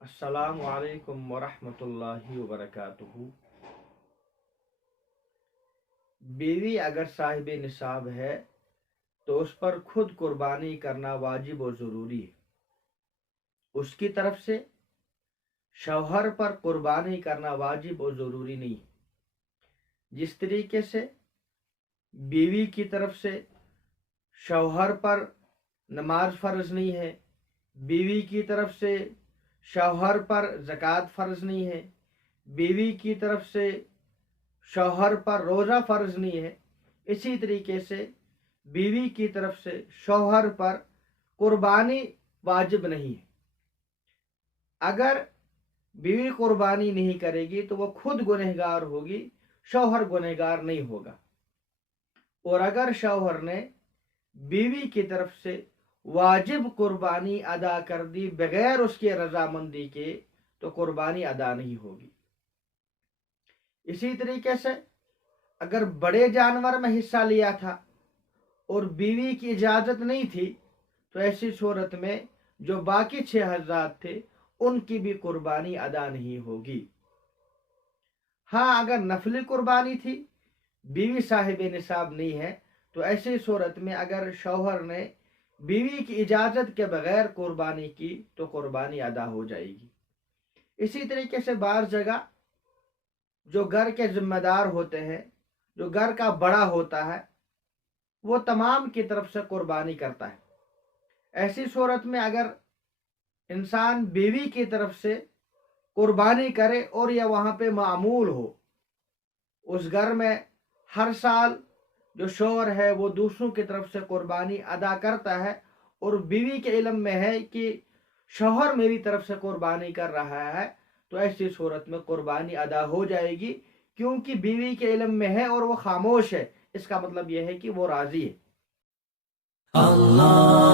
السلام علیکم ورحمۃ اللہ وبرکاتہ۔ بیوی اگر صاحب نصاب ہے تو اس پر خود قربانی کرنا واجب و ضروری ہے۔ اس کی طرف سے شوہر پر قربانی کرنا واجب و ضروری نہیں۔ جس طریقے سے بیوی کی طرف سے شوہر پر نماز فرض نہیں ہے، بیوی کی طرف سے شوہر پر زکوٰۃ فرض نہیں ہے، بیوی کی طرف سے شوہر پر روزہ فرض نہیں ہے، اسی طریقے سے بیوی کی طرف سے شوہر پر قربانی واجب نہیں ہے۔ اگر بیوی قربانی نہیں کرے گی تو وہ خود گنہگار ہوگی، شوہر گنہگار نہیں ہوگا۔ اور اگر شوہر نے بیوی کی طرف سے واجب قربانی ادا کر دی بغیر اس کی رضامندی کے تو قربانی ادا نہیں ہوگی۔ اسی طریقے سے اگر بڑے جانور میں حصہ لیا تھا اور بیوی کی اجازت نہیں تھی تو ایسی صورت میں جو باقی 6 حضرات تھے ان کی بھی قربانی ادا نہیں ہوگی۔ ہاں، اگر نفلی قربانی تھی، بیوی صاحب نصاب نہیں ہے، تو ایسی صورت میں اگر شوہر نے بیوی کی اجازت کے بغیر قربانی کی تو قربانی ادا ہو جائے گی۔ اسی طریقے سے بعض جگہ جو گھر کے ذمہ دار ہوتے ہیں، جو گھر کا بڑا ہوتا ہے، وہ تمام کی طرف سے قربانی کرتا ہے۔ ایسی صورت میں اگر انسان بیوی کی طرف سے قربانی کرے اور یہ وہاں پہ معمول ہو، اس گھر میں ہر سال جو شوہر ہے وہ دوسروں کی طرف سے قربانی ادا کرتا ہے اور بیوی کے علم میں ہے کہ شوہر میری طرف سے قربانی کر رہا ہے، تو ایسی صورت میں قربانی ادا ہو جائے گی، کیونکہ بیوی کے علم میں ہے اور وہ خاموش ہے۔ اس کا مطلب یہ ہے کہ وہ راضی ہے۔ اللہ